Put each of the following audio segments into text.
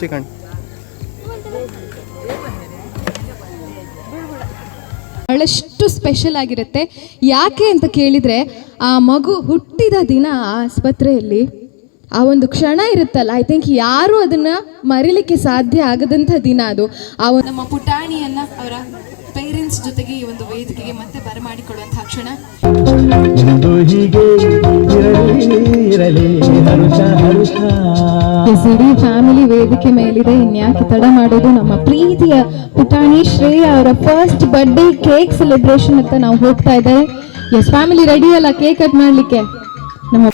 Chicken ಬಹಳಷ್ಟು special ಆಗಿರುತ್ತೆ. ಯಾಕೆ ಅಂತ ಕೇಳಿದರೆ, ಆ ಮಗು ಹುಟ್ಟಿದ ದಿನ ಆಸ್ಪತ್ರೆಯಲ್ಲಿ ಆ ಒಂದು ಕ್ಷಣ ಇರುತ್ತಲ್ಲ, ಐ ಥಿಂಕ್ ಯಾರೂ ಅದನ್ನು ಮರಿಲಿಕ್ಕೆ ಸಾಧ್ಯ ಆಗದಂಥ ದಿನ ಅದು. ನಮ್ಮ ಪುಟಾಣಿಯನ್ನು ಅವರ ಪೇರೆಂಟ್ಸ್ ಜೊತೆಗೆ ಈ ಒಂದು ವೇದಿಕೆಗೆ ಮತ್ತೆ ಬರಮಾಡಿಕೊಳ್ಳುವಂತಹ ಕ್ಷಣ. ಇಡೀ ಫ್ಯಾಮಿಲಿ ವೇದಿಕೆ ಮೇಲಿದೆ, ಇನ್ಯಾಕೆ ತಡ ಮಾಡೋದು. ನಮ್ಮ ಪ್ರೀತಿಯ ಪುಟಾಣಿ ಶ್ರೇಯ ಅವರ ಫಸ್ಟ್ ಬರ್ಡೇ ಕೇಕ್ ಸೆಲೆಬ್ರೇಷನ್ ಅಂತ ನಾವು ಹೋಗ್ತಾ ಇದ್ದಾರೆ. ಎಸ್, ಫ್ಯಾಮಿಲಿ ರೆಡಿ ಅಲ್ಲ ಕೇಕ್ ಕಟ್ ಮಾಡ್ಲಿಕ್ಕೆ? ನಮ್ಮ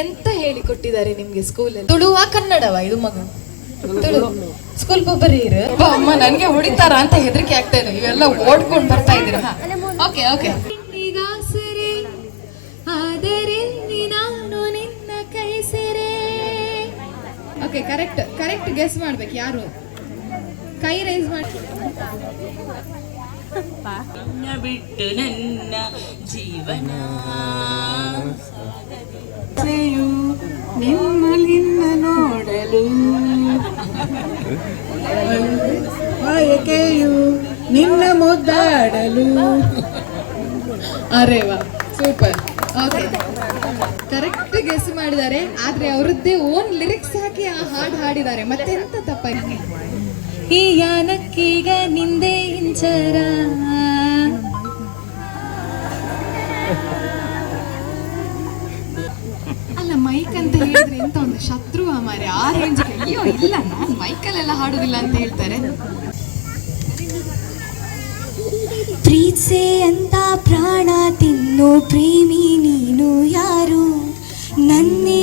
ಎಂತ ಹೇಳಿ ಕೊಟ್ಟಿದ್ದಾರೆ ನಿಮ್ಗೆ ಸ್ಕೂಲಲ್ಲಿ? ತುಳುವ ಕನ್ನಡವ ಇದು ಮಗು? ತುಳು ಸ್ಕೂಲ್ ಬರೀ ಅಮ್ಮ ನನಗೆ ಹೊಡಿತಾರ ಅಂತ ಹೆದರಿಕೆ ಆಗ್ತಾ ಇದೆ. ಇವೆಲ್ಲ ಓಡ್ಕೊಂಡು ಬರ್ತಾ ಇದ್ದೀರಾ? Okay okay. ಈಗ ಸರಿ ಆದರೆ ನಾನು ನಿನ್ನ ಕೈ ಸೆರೆ. ಓಕೆ, ಕರೆಕ್ಟ್ ಗೆಸ್ ಮಾಡ್ಬೇಕು. ಯಾರು ಕೈ ರೈಸ್ ಮಾಡಿ? ಬಿಟ್ಟು ನನ್ನ ಜೀವನ ನಿನ್ನ ನೋಡಲು ಬಯಕೆಯು ನಿನ್ನ ಮುದ್ದಾಡಲು. ಅರೆ ವಾ, ಸೂಪರ್. ಓಕೆ, ಕರೆಕ್ಟ್ ಗೆಸ್ ಮಾಡಿದ್ದಾರೆ. ಆದ್ರೆ ಅವರದ್ದೇ ಓನ್ ಲಿರಿಕ್ಸ್ ಹಾಕಿ ಆ ಹಾಡು ಹಾಡಿದ್ದಾರೆ. ಮತ್ತೆಂತ ತಪ್ಪಾಗಿ ಈ ಯಾನಕ್ಕೀಗ ನಿಂದೆ ಇಂಚರ. ಅಲ್ಲ, ಮೈಕ್ ಅಂತ ಹೇಳಿದ್ರೆ ಎಂತ ಒಂದು ಶತ್ರು ಮಾರೆ ಆ ರೇಂಜ್ಗೆ. ಅಯ್ಯೋ ಇಲ್ಲ, ನಾನು ಮೈಕಲ್ಲೆಲ್ಲ ಹಾಡುದಿಲ್ಲ ಅಂತ ಹೇಳ್ತಾರೆ. ಪ್ರೀತ್ಸೆ ಅಂತ ಪ್ರಾಣ ತಿನ್ನೋ ಪ್ರೇಮಿ ನೀನು ಯಾರು? ನನ್ನೇ